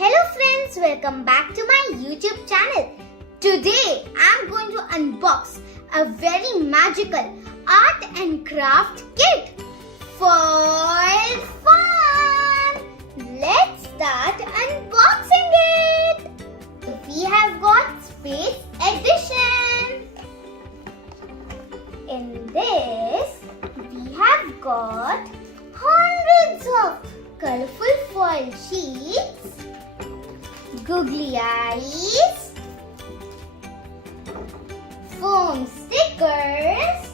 Hello friends, welcome back to my YouTube channel. Today I'm going to unbox a very magical art and craft kit for fun. Let's start unboxing it. We have got Space Edition. In this, we have got hundreds of colorful foil sheets, googly eyes, foam stickers,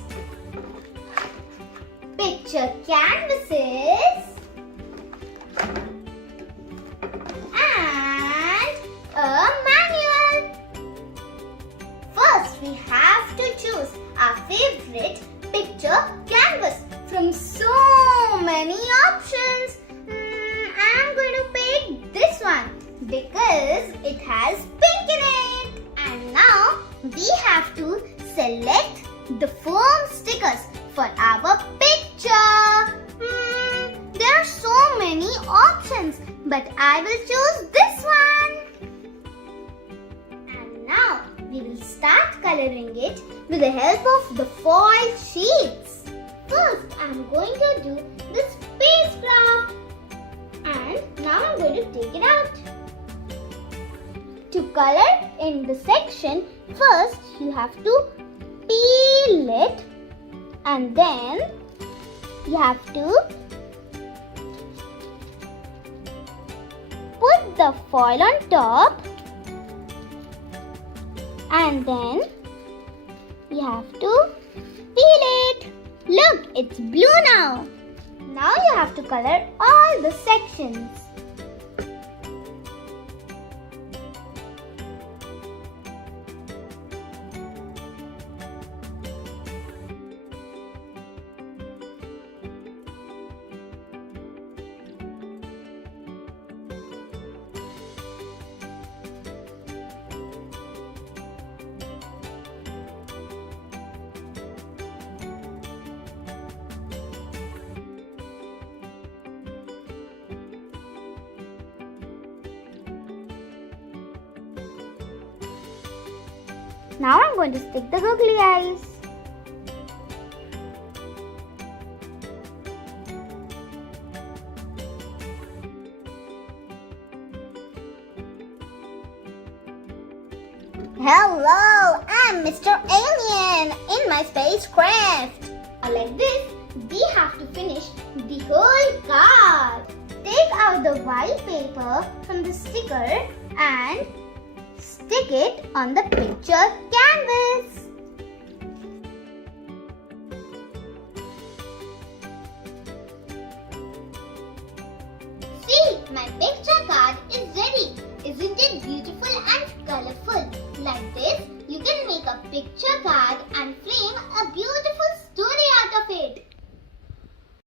picture canvases, and a manual. First, we have to choose our favorite picture canvas from so many options. I'm going to pick this one because it has pink in it. And now we have to select the foam stickers for our picture. There are so many options, but I will choose this one. And now we will start coloring it with the help of the foil sheets. First, I'm going to do the spacecraft. And now I'm going to take it out. To color in the section, first you have to peel it and then you have to put the foil on top and then you have to peel it. Look, it's blue now. Now you have to color all the sections. Now I'm going to stick the googly eyes. Hello, I'm Mr. Alien in my spacecraft. Like this, we have to finish the whole card. Take out the white paper from the sticker and stick it on the picture canvas. See, my picture card is ready. Isn't it beautiful and colorful? Like this, you can make a picture card and frame a beautiful